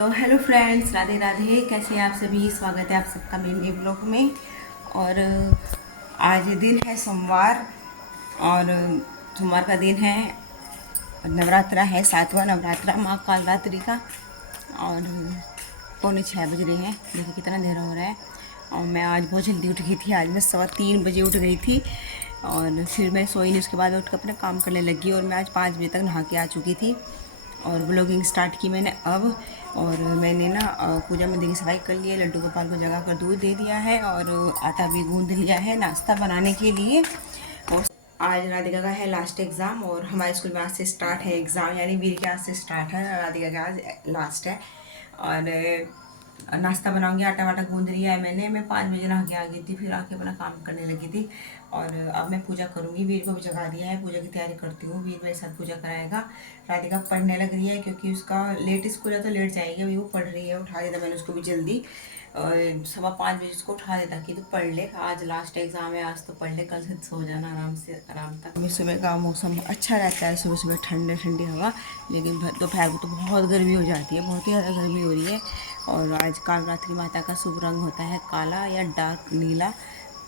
तो hello friends, Radhe Radhe. कैसे हैं आप सभी? स्वागत है आप सबका मेरे नए ब्लॉग में। और आज दिन है सोमवार, और सोमवार का दिन है, नवरात्रा है, 7वां नवरात्रा माँ कालरात्रि का। और 6:45 बज रहे हैं। देखिए कितना अंधेरा हो रहा है। और मैं आज बहुत जल्दी उठ गई थी। आज मैं 3:15 बजे उठ गई थी, और फिर मैं सोई नहीं। उसके बाद उठ कर अपना काम करने लगी, और मैं आज 5 बजे तक नहा के आ चुकी थी और ब्लॉगिंग स्टार्ट की मैंने अब। और मैंने ना पूजा मंदिर की सफाई कर ली है, लड्डू गोपाल को जगा कर दूध दे दिया है, और आटा भी गूंद लिया है नाश्ता बनाने के लिए। और आज राधिका का है लास्ट एग्ज़ाम, और हमारे स्कूल में आज से स्टार्ट है एग्ज़ाम, यानी वीर के आज से स्टार्ट है, राधिका का आज लास्ट है। और नाश्ता बनाऊंगी, आटा वाटा गूंद लिया है मैंने। मैं 5 बजे नहा के आ गई थी, फिर आके अपना काम करने लगी थी। और अब मैं पूजा करूंगी। वीर को भी जगा दिया है, पूजा की तैयारी करती हूँ। वीर मेरे साथ पूजा कराएगा। राधिका पढ़ने लग रही है, क्योंकि उसका लेट स्कूल है तो लेट जाएगी। अभी वो पढ़ रही है। उठा देता मैंने उसको भी जल्दी, 5:15 बजे उसको उठा देता कि तू पढ़ ले, आज लास्ट एग्ज़ाम है, आज तो पढ़ ले, कल से सो जाना आराम से आराम तक। सुबह का मौसम अच्छा रहता है, सुबह सुबह ठंडे ठंडी हवा, लेकिन दोपहर को तो बहुत गर्मी हो जाती है, बहुत ही ज़्यादा गर्मी हो रही है। और आज कालरात्रि माता का शुभ रंग होता है काला या डार्क नीला,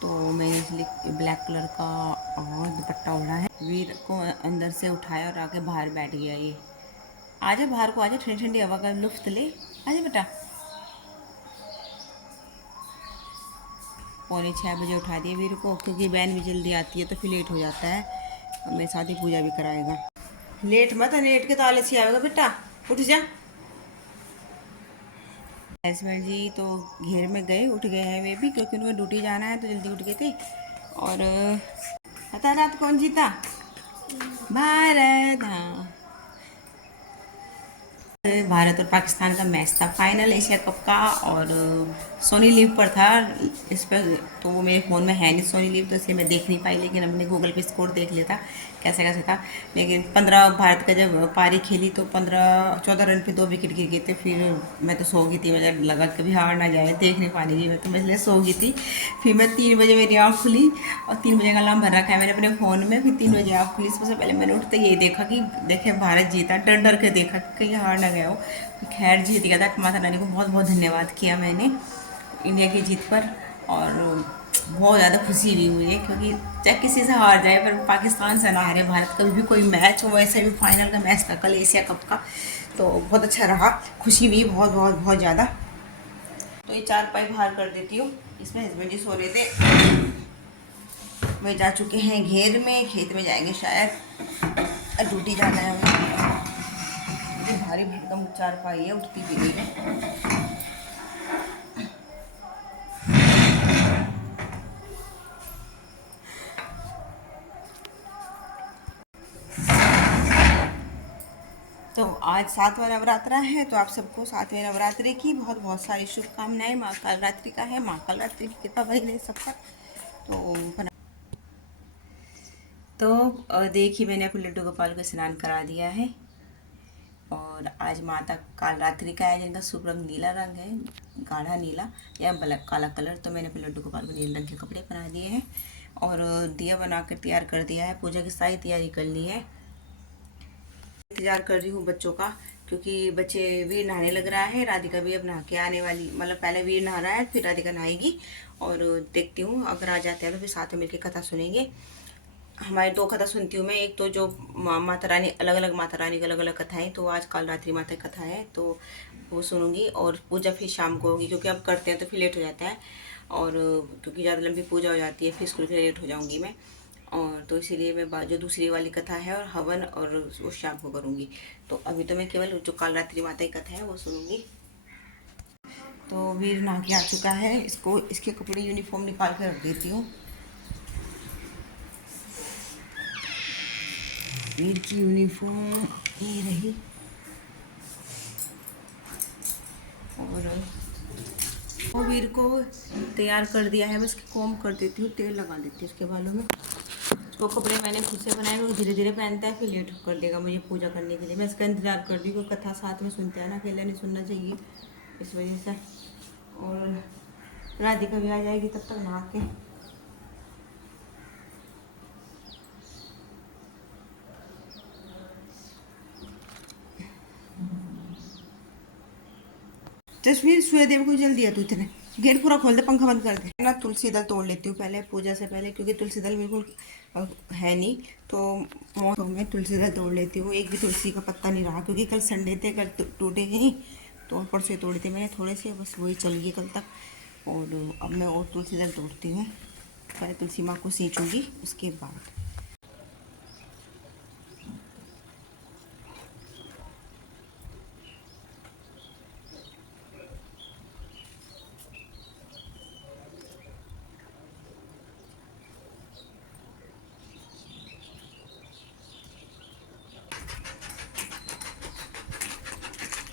तो मैंने इसलिए ब्लैक कलर का और दुपट्टा ओढ़ा है। वीर को अंदर से उठाया और आके बाहर बैठ गया। ये आजा बाहर को, आजा, ठंडी ठंडी हवा का लुफ्त ले, आजा बेटा। 6:45 उठा दिया वीर को, क्योंकि बहन भी जल्दी आती है तो फिर लेट हो जाता है, और मेरे साथ ही पूजा भी कराएगा। लेट मत, लेट के तो आलस ही आएगा बेटा, उठ जा। हस्बैंड जी तो घेर में गए, उठ गए हैं वे भी, क्योंकि उनको ड्यूटी जाना है तो जल्दी उठ गए थे। और पता रात कौन जीता? भारत, हाँ। भारत और पाकिस्तान का मैच था, फाइनल एशिया कप का। और सोनी लिव पर था इस पर, तो वो मेरे फ़ोन में है नहीं सोनी लिव, तो इसलिए मैं देख नहीं पाई। लेकिन हमने गूगल पे स्कोर देख लिया था कैसे कैसे था। लेकिन 15 भारत का जब पारी खेली तो 14 रन पे 2 विकेट गिर गए थे। फिर मैं तो सो गई थी, मुझे लगा कभी हार ना जाए, देख नहीं पाने की, मैं इसलिए सो गई थी। फिर मैं 3 बजे मेरी आँख खुली, और 3 बजे का अलार्म भर रखा है मैंने अपने फ़ोन में। फिर 3 बजे आँख खुली, सबसे पहले मैंने उठते यही देखा कि देखे भारत जीता, डर डर के देखा कि कहीं हार ना गया हो। खैर जीत गया था। माता रानी को बहुत बहुत धन्यवाद किया मैंने इंडिया की जीत पर। और बहुत ज़्यादा खुशी भी हुई है, क्योंकि चाहे किसी से हार जाए पर पाकिस्तान से ना हारे भारत। कभी भी कोई मैच हो, वैसे भी फाइनल का मैच था कल एशिया कप का, तो बहुत अच्छा रहा, खुशी भी बहुत बहुत बहुत ज़्यादा। तो ये 4 पाई बाहर कर देती हूँ, इसमें हस्बैंड जी सो रहे थे। वे जा चुके हैं घेर में, खेत में जाएंगे शायद, ड्यूटी जाना है उन्हें। ये भारी भरकम 4 पाई है, उठती भी नहीं है। तो आज 7वां नवरात्रा है, तो आप सबको 7वें नवरात्रि की बहुत बहुत सारी शुभकामनाएं। माँ कालरात्रि का है, माँ कालरात्रि की कृपा बनी रहे सब पर। तो देखिए, मैंने अपने लड्डू गोपाल को स्नान करा दिया है। और आज माता कालरात्रि का है, जिनका शुभ रंग नीला रंग है, गाढ़ा नीला या ब्लैक काला कलर। तो मैंने अपने लड्डू गोपाल को नीले रंग के कपड़े पहना दिए हैं, और दिया बना कर तैयार कर दिया है। पूजा की सारी तैयारी कर ली है। इंतजार कर रही हूँ बच्चों का, क्योंकि बच्चे वीर नहाने लग रहा है। राधिका भी अब नहा के आने वाली, मतलब पहले वीर नहा रहा है, फिर राधिका नहाएगी। और देखती हूँ, अगर आ जाते हैं तो फिर साथ में मिलकर कथा सुनेंगे। हमारे 2 कथा सुनती हूँ मैं। एक तो जो माता रानी, अलग अलग माता रानी की अलग अलग कथाएं, तो आज कालरात्रि माता की कथा है तो वो सुनूंगी। और पूजा फिर शाम को होगी, क्योंकि अब करते हैं तो फिर लेट हो जाता है, और क्योंकि ज़्यादा लंबी पूजा हो जाती है, फिर स्कूल के लिए लेट हो जाऊँगी मैं। और तो इसीलिए मैं जो दूसरी वाली कथा है और हवन, और वो शाम को करूँगी। तो अभी तो मैं केवल जो कालरात्रि माता की कथा है वो सुनूंगी। तो वीर नहा के आ चुका है, इसको इसके कपड़े यूनिफॉर्म निकाल कर रख देती हूँ। वीर की यूनिफॉर्म ये रही। और वो वीर को तैयार कर दिया है, बस कॉम्ब कर देती हूँ, तेल लगा देती हूँ उसके बालों में। तो कपड़े मैंने खुद से बनाए, वो धीरे धीरे पहनता है, फिर लेट कर देगा मुझे पूजा करने के लिए। मैं इसका इंतज़ार कर रही हूँ, कथा साथ में सुनते हैं ना, अकेले नहीं सुनना चाहिए, इस वजह से। और राधिका भी आ जाएगी तब तक नहा के। जसवीर सूर्यदेव को जल दिया तू इतने, गेट पूरा खोल दे, पंखा बंद कर दे ना। तुलसी दल तोड़ लेती हूँ पहले पूजा से पहले, क्योंकि तुलसी दल बिल्कुल है नहीं, तो मैं तुलसी दल तोड़ लेती हूँ। एक भी तुलसी का पत्ता नहीं रहा, क्योंकि कल संडे थे, कल टूटे ही, तो परसों तोड़े थे मैंने थोड़े से, बस वही चल गई कल तक। और अब मैं और तुलसी दल तोड़ती हूँ। पहले तुलसी माँ को सींचूँगी, उसके बाद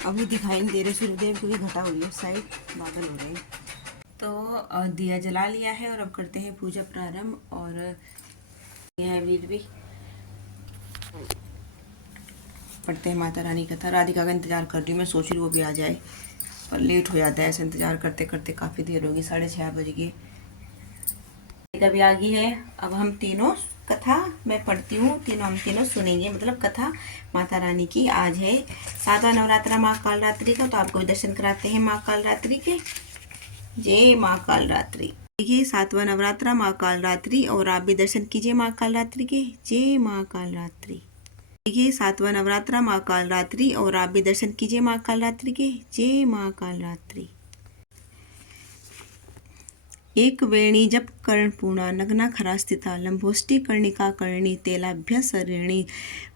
अभी दिखाई नहीं दे रहे सूर्यदेव, क्योंकि घटा हुई है उस साइड, बादल हो रहे हैं। तो दिया जला लिया है और अब करते हैं पूजा प्रारंभ। और यह है वीर भी, पढ़ते हैं माता रानी कथा। राधिका का इंतज़ार कर रही हूँ मैं, सोच रही हूँ वो भी आ जाए, पर लेट हो जाता है ऐसे इंतज़ार करते करते, काफ़ी देर होगी, 6:30 बज गए। राधिका भी आ गई है। अब हम तीनों कथा मैं पढ़ती हूँ, हम तीनों सुनेंगे, मतलब कथा माता रानी की। आज है 7वां नवरात्रा माँ काल रात्रि का, तो आपको भी दर्शन कराते हैं माँ काल रात्रि के। जय माँ काल रात्रि। देखिए 7वां नवरात्रा माँ काल रात्रि, और आप भी दर्शन कीजिए माँ काल रात्रि के। जय माँ काल रात्रि। देखिए 7वां नवरात्रा माँ काल रात्रि, और आप भी दर्शन कीजिए माँ काल रात्रि के। जय माँ काल रात्रि। एक वेणी जप कर्णपूर्णा नग्ना खरा स्थिता लंबोष्टि कर्णिका कर्णी तेलाभ्य सरिणी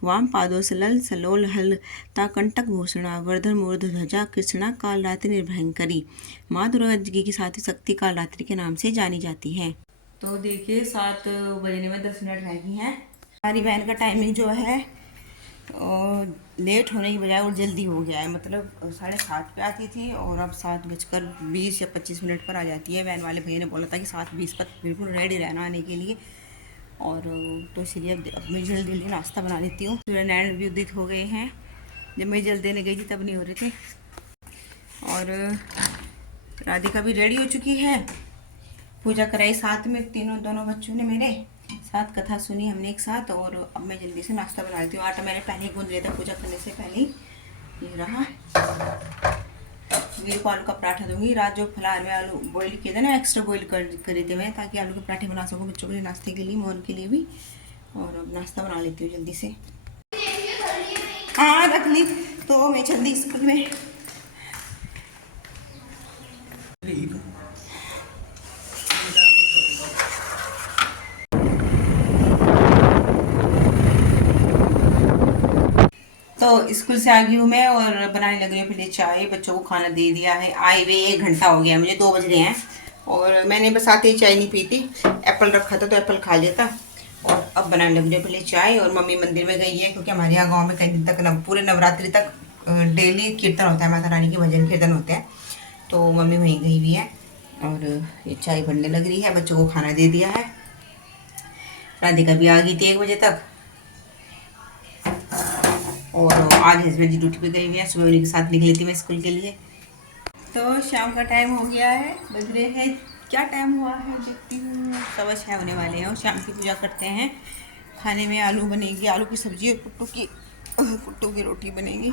वाम पादो सलल सलोल हल ता कंटक भूषणा वर्धन मूर्ध ध्वजा कृष्णा काल रात्रि निर्भयंकरी। माँ दुर्गा जी की साथी शक्ति काल रात्रि के नाम से जानी जाती है। तो देखिए 7 बजने में 10 मिनट रह गई हैं। हमारी बहन का टाइमिंग जो है और लेट होने की बजाय और जल्दी हो गया है, मतलब 7:30 पे आती थी और अब 7:20 या 25 पर आ जाती है। वैन वाले भैया ने बोला था कि 7:20 पर बिल्कुल रेडी रहना आने के लिए, और तो इसलिए अब मैं जल्दी जल्दी नाश्ता बना लेती हूँ। सूर्यनारायण भी उदित हो गए हैं, जब मैं जल्दी देने गई थी तब नहीं हो रहे थे। और राधिका भी रेडी हो चुकी है, पूजा कराई साथ में, दोनों बच्चों ने मेरे साथ कथा सुनी हमने एक साथ। और अब मैं जल्दी से नाश्ता बना लेती हूँ। आटा मैंने पहले ही गूंद लिया था पूजा करने से पहले ही, ये रहा। वीर को आलू का पराठा दूंगी। रात जो फलाहार में आलू बॉईल किए थे ना, एक्स्ट्रा बॉईल कर देते मैं, ताकि आलू के पराठे बना सकूँ बच्चों के लिए नाश्ते के लिए, मोहन के लिए भी। और अब नाश्ता बना लेती हूँ जल्दी से। हाँ रख ली, तो मैं जल्दी स्कूल में तो स्कूल से आ गई हूँ मैं, और बनाने लग रही हूँ पहले चाय। बच्चों को खाना दे दिया है, आए हुए 1 घंटा हो गया, मुझे 2 बज रहे हैं। और मैंने बस आते ही चाय नहीं पी थी, एप्पल रखा था तो एप्पल खा लिया था। और अब बनाने लग रही हूँ पहले चाय। और मम्मी मंदिर में गई है, क्योंकि हमारे यहाँ गाँव में कई दिन तक पूरे नवरात्रि तक डेली कीर्तन होता है, माता रानी के भजन कीर्तन होते हैं, तो मम्मी वहीं गई हुई है। और ये चाय बनने लग रही है, बच्चों को खाना दे दिया है। राधिका भी आ गई थी 1 बजे तक। और आज हस्बैंड जी ड्यूटी पे गई हुई है, सुबह उन्हीं के साथ निकली थी मैं स्कूल के लिए। तो शाम का टाइम हो गया है, बज रहे हैं, क्या टाइम हुआ है देखती हूँ, 6:15 होने वाले हैं। और शाम की पूजा करते हैं। खाने में आलू बनेगी, आलू की सब्जी और कुट्टू की रोटी बनेगी।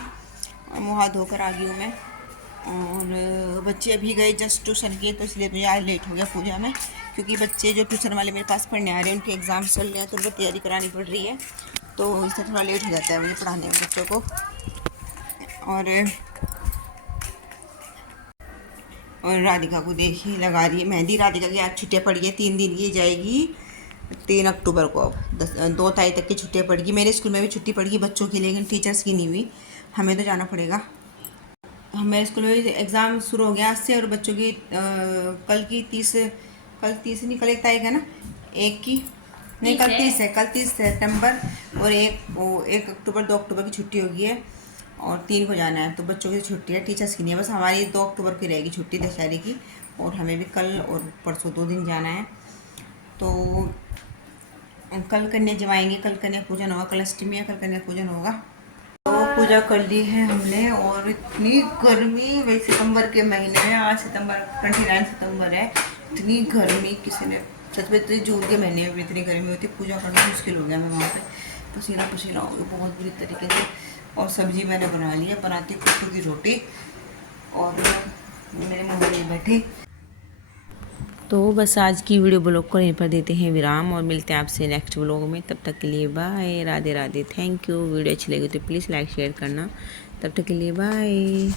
मुँह हाथ धोकर आ गई हूँ मैं। और बच्चे अभी गए जस्ट ट्यूशन के, तो इसलिए मुझे आज लेट हो गया पूजा में, क्योंकि बच्चे जो ट्यूशन वाले मेरे पास पढ़ने आ रहे हैं, उनके एग्ज़ाम चल रहे हैं, तो उनको तैयारी करानी पड़ रही है, तो इससे थोड़ा लेट हो जाता है मुझे पढ़ाने में बच्चों को। और राधिका को देखिए लगा रही है मेहंदी। राधिका की आज छुट्टियाँ पड़ी है 3 दिन की, जाएगी 3 अक्टूबर को। अब 2 तारीख तक की छुट्टियाँ पड़ेगी। मेरे स्कूल में भी छुट्टी पड़ेगी बच्चों की, लेकिन टीचर्स की नहीं हुई, हमें तो जाना पड़ेगा। हमारे स्कूल में भी एग्ज़ाम शुरू हो गया आज से, और बच्चों की कल 1 तारीख है ना, 1 की नहीं, कल 30 है, कल 30 सितंबर, और 1 अक्टूबर 2 अक्टूबर की छुट्टी होगी है, और 3 को जाना है। तो बच्चों की छुट्टी है, टीचर्स की नहीं है। बस हमारी 2 अक्टूबर की रहेगी छुट्टी दशहरे की, और हमें भी कल और परसों 2 दिन जाना है। तो कल कन्या जमाएंगे, कल कन्या पूजन होगा, कल अष्टमी है, कल कन्या पूजन होगा। तो पूजा कर ली है हमने। और इतनी गर्मी, वही सितंबर के महीने में, आज 29 सितंबर है, इतनी गर्मी किसी ने, सच में इतनी जून के महीने में भी इतनी गर्मी होती, पूजा करना मुश्किल हो गया। मैं वहाँ पे पसीना पसीना हो गया बहुत बुरी तरीके से। और सब्जी मैंने बना ली है, बनाती कुट्टू की रोटी। और मेरे मुँह में बैठे। तो बस आज की वीडियो ब्लॉग को यहीं पर देते हैं विराम और मिलते हैं आपसे नेक्स्ट ब्लॉग में। तब तक के लिए bye, Radhe Radhe, thank you. Video अच्छी लगी तो प्लीज़ लाइक शेयर करना। तब तक के लिए बाय।